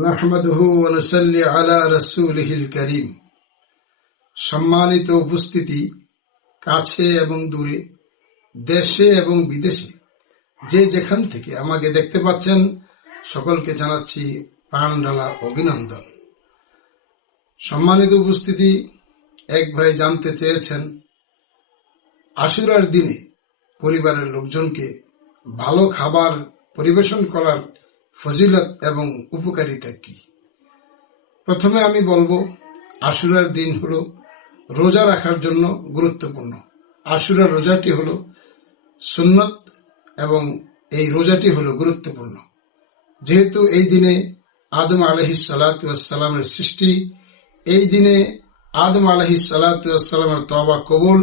নাহমাদুহু ওয়া নুসাল্লি আলা রাসূলিহিল কারীম। সম্মানিত উপস্থিতি, কাছে এবং দূরে, দেশে এবং বিদেশে যে যেখান থেকে আমাকে দেখতে পাচ্ছেন সকলকে জানাচ্ছি প্রাণঢালা অভিনন্দন। সম্মানিত উপস্থিতি, এক ভাই জানতে চেয়েছেন আশুরার দিনে পরিবারের লোকজনকে ভালো খাবার পরিবেশন করার ফজিলত এবং উপকারিতা কি। প্রথমে আমি বলবো, আশুরার দিন হলো রোজা রাখার জন্য গুরুত্বপূর্ণ। আশুরার রোজাটি হলো সুন্নত এবং এই রোজাটি হলো গুরুত্বপূর্ণ, যেহেতু এই দিনে আদম আলাইহিস সালাতু ওয়াস সালামের সৃষ্টি, এই দিনে আদম আলাইহিস সালাতু ওয়াস সালামের তওবা কবুল,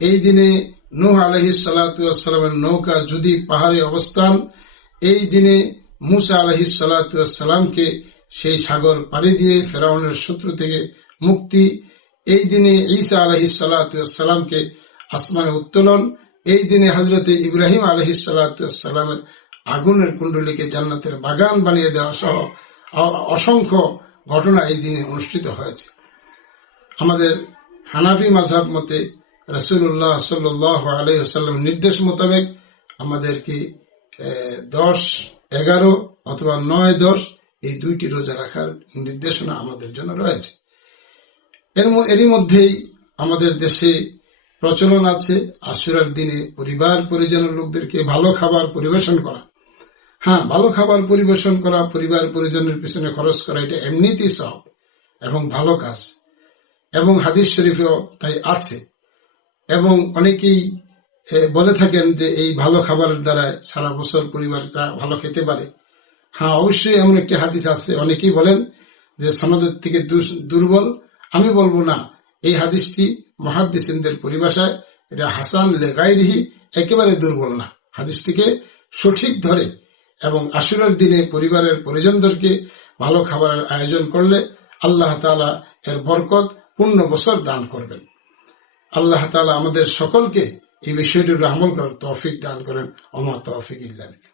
এই দিনে নূহ আলাইহিস সালাতু ওয়াস সালামের নৌকা যদি পাহাড়ে অবস্থান, এই দিনে মুসা আলাইহিস সালাতু ওয়াস সালামকে সেই সাগর পাড়ি দিয়ে ফেরাউনের শত্রু থেকে মুক্তি, এই দিনে ঈসা আলাইহিস সালাতু ওয়াস সালামকে আসমানে উত্তোলন, এই দিনে হযরতে ইব্রাহিম আলাইহিস সালাতু ওয়াস সালামের আগুনের কুণ্ডলীকে জান্নাতের বাগান বানিয়ে দেওয়া সহ অসংখ্য ঘটনা এই দিনে অনুষ্ঠিত হয়েছে। আমাদের হানাফি মাযহাব মতে রাসূলুল্লাহ সাল্লাল্লাহু আলাইহি ওয়াসাল্লাম নির্দেশ মোতাবেক আমাদেরকে 10, 11 অথবা 9, 10 এই দুইটি রোজা রাখার নির্দেশনা আমাদের জন্য রয়েছে। এরই মধ্যেই আমাদের দেশে প্রচলন আছে আশুরার দিনে পরিবার পরিজনের লোকদেরকে ভালো খাবার পরিবেশন করা। হ্যাঁ, ভালো খাবার পরিবেশন করা, পরিবার পরিজনের পিছনে খরচ করা, এটা এমনিতেই সওয়াব এবং ভালো কাজ, এবং হাদিস শরীফেও তাই আছে। এবং অনেকেই বলে থাকেন যে এই ভালো খাবারের দ্বারা সারা বছর পরিবারটা ভালো খেতে পারে। হ্যাঁ, অবশ্যই এমন একটি হাদিস আছে, অনেকেই বলেন যে সনদের থেকে দুর্বল। আমি বলবো না, এই হাদিসটি মুহাদ্দিসিনদের পরিভাষায় এটা হাসান লিগাইরিহি, একেবারে দুর্বল না। হাদিসটিকে সঠিক ধরে এবং আশুরার দিনে পরিবারের পরিজনদেরকে ভালো খাবারের আয়োজন করলে আল্লাহ তাআলা এর বরকত পূর্ণ বছর দান করবেন। আল্লাহ তাআলা আমাদের সকলকে এই বিষয়টির আমল করার তৌফিক দান করেন। ওমা তৌফিক ইল্লা বিল্লাহ।